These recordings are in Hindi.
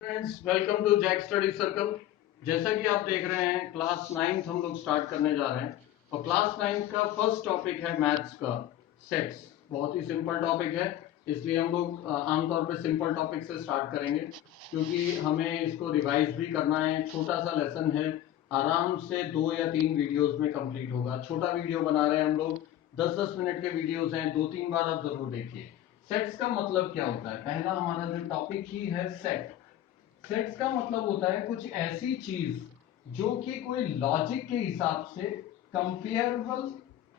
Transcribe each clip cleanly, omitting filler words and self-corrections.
Friends, welcome to JAC study circle. जैसा कि आप देख रहे हैं, क्लास 9th हम लोग स्टार्ट करने जा रहे हैं और क्लास 9th का फर्स्ट टॉपिक है मैथ्स का सेट्स। बहुत ही सिंपल टॉपिक है, इसलिए हम लोग आमतौर पे सिंपल टॉपिक से स्टार्ट करेंगे क्योंकि हमें इसको रिवाइज भी करना है। छोटा सा लेसन है, आराम से 2 या 3 वीडियोस में कंप्लीट होगा। छोटा वीडियो बना रहे हैं हम लोग, 10-10 मिनट के वीडियोस हैं, 2-3 बार आप जरूर देखिए। सेट्स का मतलब क्या होता है? पहला हमारा जो टॉपिक ही है सेट। सेट्स का मतलब होता है कुछ ऐसी चीज जो कि कोई लॉजिक के हिसाब से कंपेरेबल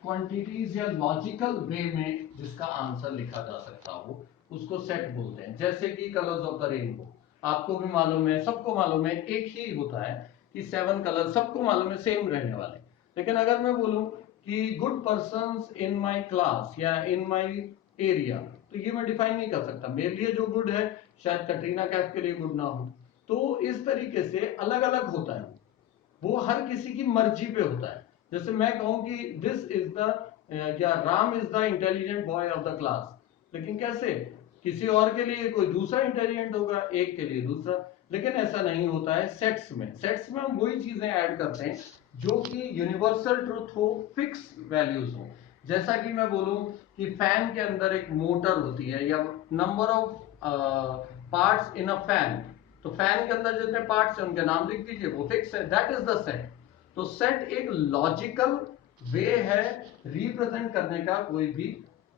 क्वांटिटीज या लॉजिकल वे में जिसका आंसर लिखा जा सकता हो, उसको सेट बोलते हैं। जैसे कि कलर्स ऑफ द रेनबो, आपको भी मालूम है, सबको मालूम है, एक ही होता है कि 7 कलर सबको मालूम है, सेम रहने वाले। लेकिन अगर मैं बोलूं कि good persons in my class या इन माय एरिया, तो ये मैं डिफाइन नहीं कर सकता। मेरे लिए जो गुड है शायद कटरीना कैफ के लिए गुड ना हो। तो इस तरीके से अलग अलग होता है, वो हर किसी की मर्जी पे होता है। जैसे मैं कहूं कि दिस इज द क्या Ram is the intelligent boy of the class, लेकिन कैसे किसी और के लिए कोई दूसरा इंटेलिजेंट होगा, एक के लिए दूसरा। लेकिन ऐसा नहीं होता है सेट्स में। सेट्स में हम वही चीजें ऐड करते हैं जो कि यूनिवर्सल ट्रुथ हो, फिक्स वैल्यूज हो। जैसा कि मैं बोलूं कि फैन के अंदर एक मोटर होती है या number of parts in a fan, तो फैन के अंदर जितने पार्ट्स हैं उनके नाम लिख दीजिए, वो फिक्स है, दैट इज द सेट। तो सेट एक लॉजिकल वे है रिप्रेजेंट करने का कोई भी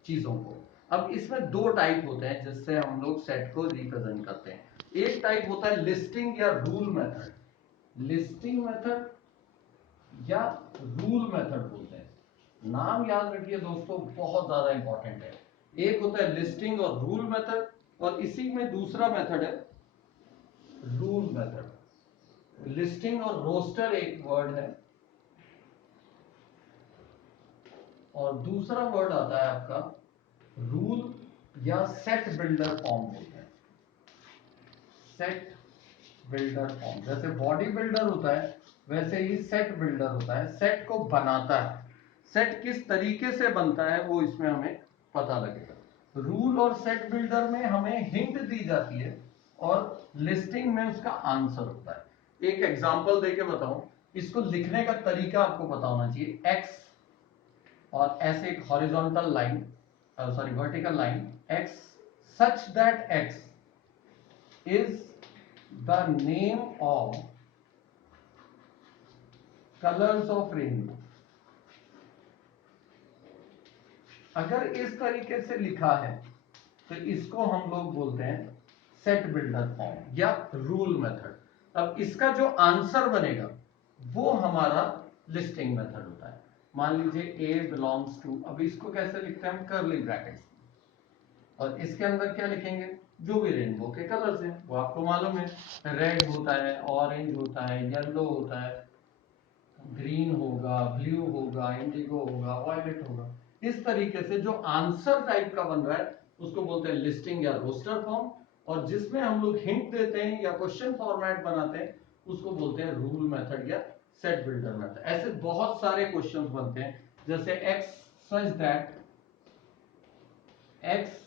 चीजों को। अब इसमें 2 टाइप होते हैं जिससे हम लोग सेट को रिप्रेजेंट करते हैं। एक टाइप होता है लिस्टिंग या रूल मेथड। लिस्टिंग मेथड या रूल मेथड बोलते हैं। नाम याद रखिए दोस्तों, बहुत ज्यादा इंपॉर्टेंट है। एक होता है लिस्टिंग और रूल मेथड, और इसी में दूसरा मेथड है रूल मेथड। लिस्टिंग और रोस्टर एक वर्ड है, और दूसरा वर्ड आता है आपका रूल या सेट बिल्डर फॉर्म बोलते हैं। सेट बिल्डर फॉर्म, जैसे बॉडी बिल्डर होता है वैसे ही सेट बिल्डर होता है, सेट को बनाता है। सेट किस तरीके से बनता है वो इसमें हमें पता लगेगा। रूल और सेट बिल्डर में हमें हिंट दी जाती है और लिस्टिंग में उसका आंसर होता है। एक एग्जांपल देके बताऊं, इसको लिखने का तरीका आपको पता होना चाहिए। एक्स और ऐसे एक horizontal line, sorry vertical line, x such that x is the name of colors of rainbow। अगर इस तरीके से लिखा है तो इसको हम लोग बोलते हैं सेट बिल्डर फॉर्म या रूल मेथड। अब इसका जो आंसर बनेगा वो हमारा लिस्टिंग मेथड होता है। मान लीजिए A बिलोंग्स टू, अब इसको कैसे लिखते हैं हम, कर्ली ब्रैकेट्स, और इसके अंदर क्या लिखेंगे, जो भी रेनबो के कलर्स हैं वो आपको मालूम है। रेड होता है, ऑरेंज होता है, येलो होता है, ग्रीन होगा, ब्लू होगा, इंडिगो होगा, वायलेट होगा। इस तरीके से जो आंसर टाइप का बन रहा है उसको बोलते हैं लिस्टिंग या रोस्टर फॉर्म, और जिसमें हम लोग हिंट देते हैं या क्वेश्चन फॉर्मेट बनाते हैं उसको बोलते हैं रूल मेथड या सेट बिल्डर मेथड। ऐसे बहुत सारे क्वेश्चंस बनते हैं, जैसे x such that x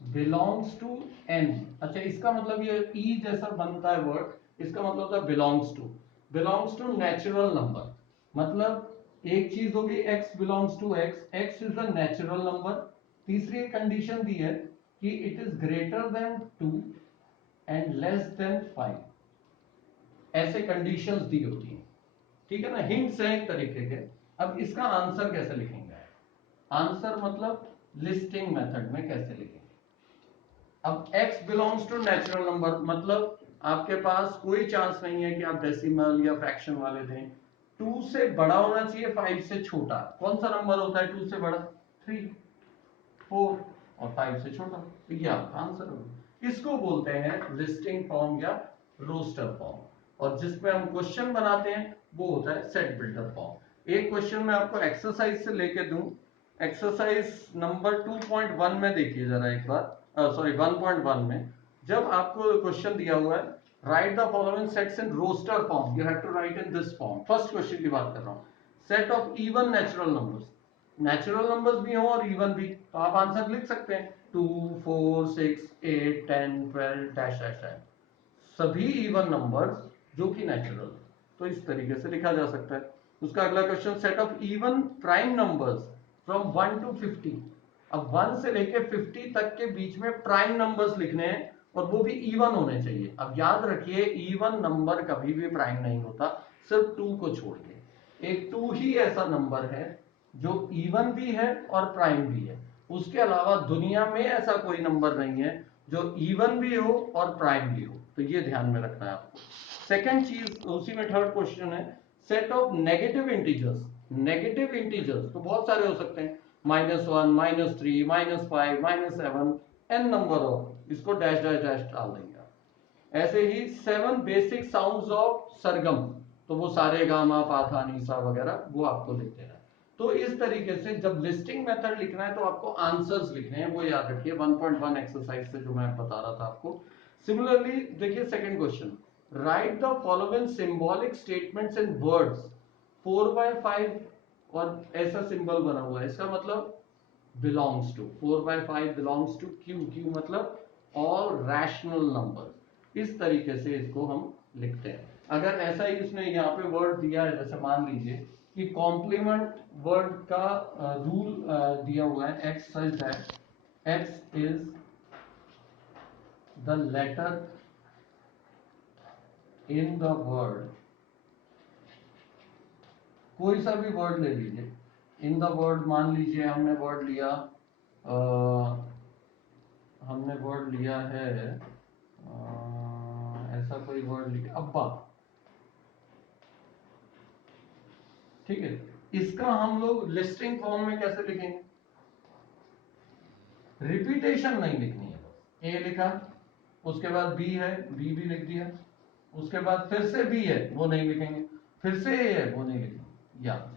belongs to N. अच्छा, इसका मतलब ये ई जैसा बनता है वर्ड, इसका मतलब होता है belongs to. Belongs to natural number, मतलब एक चीज होगी x belongs to x, x is the natural number. तीसरी एक कंडीशन दी है कि it is greater than 2 and less than 5। ऐसे कंडीशंस दी होती हैं, ठीक है ना, हिंट्स हैं एक तरीके के। अब इसका आंसर कैसे लिखेंगे? आंसर मतलब लिस्टिंग मेथड में कैसे लिखेंगे? अब x belongs to natural number, मतलब आपके पास कोई चांस नहीं है कि आप डेसिमल या फ्रैक्शन वाले दें। 2 से बड़ा होना चाहिए, 5 से छोटा। कौन सा नंबर होता है 2 से बड़ा? 3, 4, और 5 से छोटा, तो ये आपका आंसर होगा। इसको बोलते हैं लिस्टिंग फॉर्म या रोस्टर फॉर्म, और जिसमें हम क्वेश्चन बनाते हैं वो होता है सेट बिल्डर फॉर्म। एक क्वेश्चन मैं आपको एक्सरसाइज से लेके दूं, एक्सरसाइज नंबर 2.1 में देखिए जरा एक बार, सॉरी 1.1 में जब आपको क्वेश्चन दिया हुआ है write the following sets in roster form, you have to write in this form. First question की बात कर रहा हूँ, set of even natural numbers, natural numbers भी हो और इवन भी, तो आप आंसर लिख सकते हैं 2, 4, 6, 8, 10, 12 डैश डैश डैश। सभी इवन नंबर्स जो कि नेचुरल, तो इस तरीके से लिखा जा सकता है। उसका अगला question, set of even prime numbers from 1 to 50। अब 1 से लेके 50 तक के बीच में प्राइम नंबर्स लिखने हैं और वो भी इवन होने चाहिए। अब याद रखिए इवन नंबर कभी भी प्राइम नहीं होता, सिर्फ 2 को छोड़ के। एक 2 ही ऐसा नंबर है जो इवन भी है और प्राइम भी है, उसके अलावा दुनिया में ऐसा कोई नंबर नहीं है जो इवन भी हो और प्राइम भी हो, तो ये ध्यान में रखना है आपको। सेकेंड चीज उसी में थर्ड क्वेश्चन है, set of negative integers. Negative integers तो बहुत सारे हो सकते हैं, -1, -3, -5, -7, n नंबर ऑफ, इसको डैश डैश डैश डाल देंगे आप। ऐसे ही 7 बेसिक साउंड्स ऑफ सरगम, तो वो सारे गामा पाथा नीसा वगैरह वो आपको लिख देना है। तो इस तरीके से जब लिस्टिंग मेथड लिखना है तो आपको आंसर्स लिखने हैं, वो याद रखिए 1.1 एक्सरसाइज से जो मैं बता रहा था आपको। सिमिलरली देखिए second question, right the following symbolic statements in words 4/5, और ऐसा सिंबल बना हुआ है, इसका मतलब belongs to, 4/5 belongs to q, q मतलब all rational numbers, इस तरीके से इसको हम लिखते हैं। अगर ऐसा ही इसने यहाँ पे वर्ड दिया है, जैसे मान लीजिए कि कॉम्प्लीमेंट वर्ड का रूल दिया हुआ है, x such that x is the letter in the word, कोई सा भी वर्ड ले लीजिए इन द वर्ड, मान लीजिए हमने वर्ड लिया है ऐसा कोई वर्ड लिखा अब्बा, ठीक है, इसका हम लोग लिस्टिंग फॉर्म में कैसे लिखेंगे, रिपीटेशन नहीं लिखनी है, बस ए लिखा, उसके बाद बी है, बी भी लिख दिया, उसके बाद फिर से बी है वो नहीं लिखेंगे, फिर से ए है वो नहीं लिखेंगे, या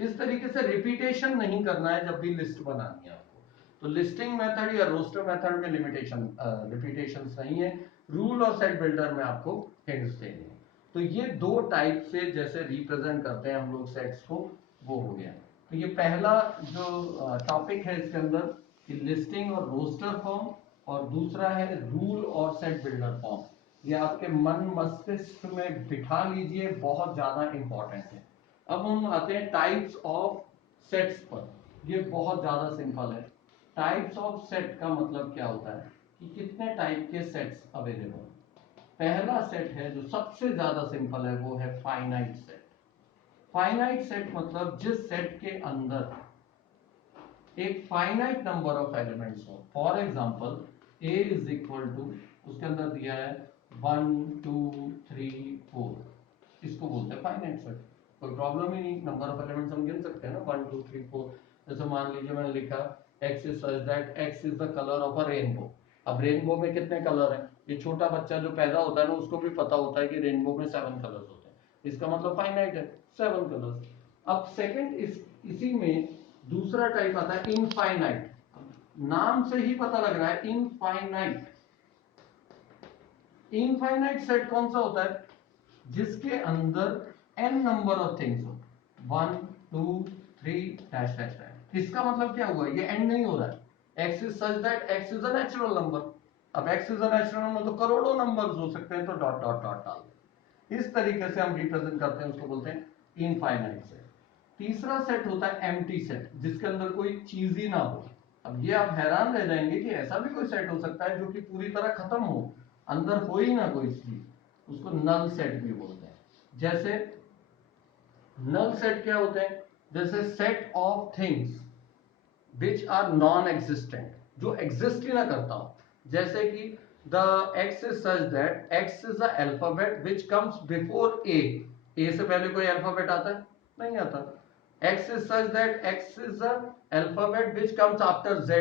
इस तरीके से रिपीटेशन नहीं करना है जब भी लिस्ट बनानी है आपको। तो लिस्टिंग मेथड या रोस्टर मेथड में लिमिटेशन रिपीटेशन नहीं है, रूल और सेट बिल्डर में आपको हिंट्स देंगे। तो ये दो टाइप से जैसे रिप्रेजेंट करते हैं हम लोग सेट्स को, वो हो गया। तो ये पहला जो टॉपिक है इसके अंदर कि लिस्टिंग और रोस्टर फॉर्म, और दूसरा है रूल और सेट बिल्डर फॉर्म। ये आपके मन मस्तिष्क में बिठा लीजिए, बहुत ज्यादा इंपॉर्टेंट है। अब हम आते हैं टाइप्स ऑफ सेट्स पर। ये बहुत ज्यादा सिंपल है। टाइप्स ऑफ सेट का मतलब क्या होता है कि कितने टाइप के सेट्स अवेलेबल हैं। पहला सेट है जो सबसे ज्यादा सिंपल है, वो है फाइनाइट सेट। फाइनाइट सेट मतलब जिस सेट के अंदर एक फाइनाइट नंबर ऑफ एलिमेंट्स हो। For example a is equal to, उसके अंदर दिया है 1 2 3 4, इसको बोलते हैं फाइनाइट सेट। कोई प्रॉब्लम ही नहीं, नंबर ऑफ एलिमेंट्स हम गिन सकते हैं ना, 1 2 3 4। जैसे मान लीजिए मैंने लिखा x is such that x is the colour of a rainbow. अब रेनबो में कितने कलर हैं, ये छोटा बच्चा जो पैदा होता है ना उसको भी पता होता है कि रेनबो में 7 कलर्स होते हैं, इसका मतलब फाइनाइट है 7 कलर्स। अब सेकंड इसी में दूसरा टाइप आता है इनफाइनाइट। नाम से ही पता लग रहा है इनफाइनाइट। इनफाइनाइट सेट कौन सा होता है, जिसके अंदर n नंबर ऑफ थिंग्स हो, 1 2 3 डैश डैश डैश। इसका मतलब क्या हुआ, ये एंड नहीं हो रहा है। x is such that x is a natural number. अब x is a natural number तो करोड़ों नंबर्स हो सकते हैं, तो डॉट डॉट डॉट डाल दे। इस तरीके से हम रिप्रेजेंट करते हैं, उसको बोलते हैं इनफाइनाइट सेट। तीसरा सेट होता है एम्प्टी सेट, जिसके अंदर कोई चीज ही ना हो। अब ये आप हैरान रह जाएंगे कि ऐसा भी कोई सेट हो सकता है जो कि पूरी तरह खत्म हो, अंदर हो ही ना कोई चीज, उसको नल सेट भी बोलते हैं। जैसे नल सेट क्या होते हैं, जैसे set of things which are non existent, जो एग्जिस्ट ही ना करता हो। जैसे कि the x is such that x is a alphabet which comes before a। a से पहले कोई अल्फाबेट आता है, नहीं आता। x is such that x is a alphabet which comes after z,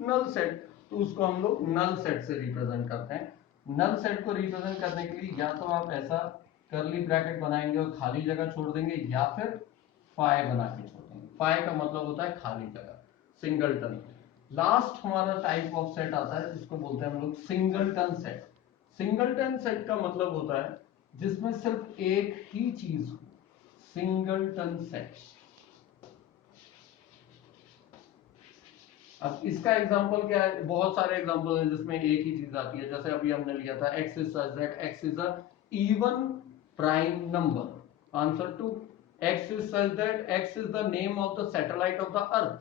null set। तो उसको हम लोग नल सेट से रिप्रेजेंट करते हैं। नल सेट को रिप्रेजेंट करने के लिए या तो आप ऐसा कर्ली ब्रैकेट बनाएंगे और खाली जगह छोड़ देंगे, या फिर फाई बना के छोड़ देंगे। फाई का मतलब होता है खाली जगह, सिंगलटन। लास्ट हमारा टाइप ऑफ सेट आता है जिसको बोलते हैं हम लोग सिंगलटन सेट। सिंगलटन सेट का मतलब होता है जिसमें सिर्फ एक ही चीज हो, सिंगलटन सेट। अब इसका एग्जांपल क्या है, बहुत सारे एग्जांपल हैं जिसमें एक ही चीज आती है। जैसे अभी हमने लिया था x is such that x is a even prime number. Answer 2, x is such that x is the name of the satellite of the earth,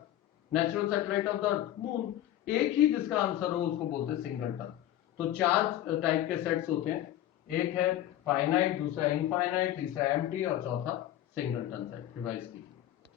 natural satellite of the earth moon. एक ही जिसका आंसर हो उसको बोलते हैं सिंगलटन। तो चार टाइप के सेट्स होते हैं, एक है फाइनाइट, दूसरा इनफाइनाइट, तीसरा एम्प्टी और चौथा सिंगलटन सेट। रिवाइज कीजिए।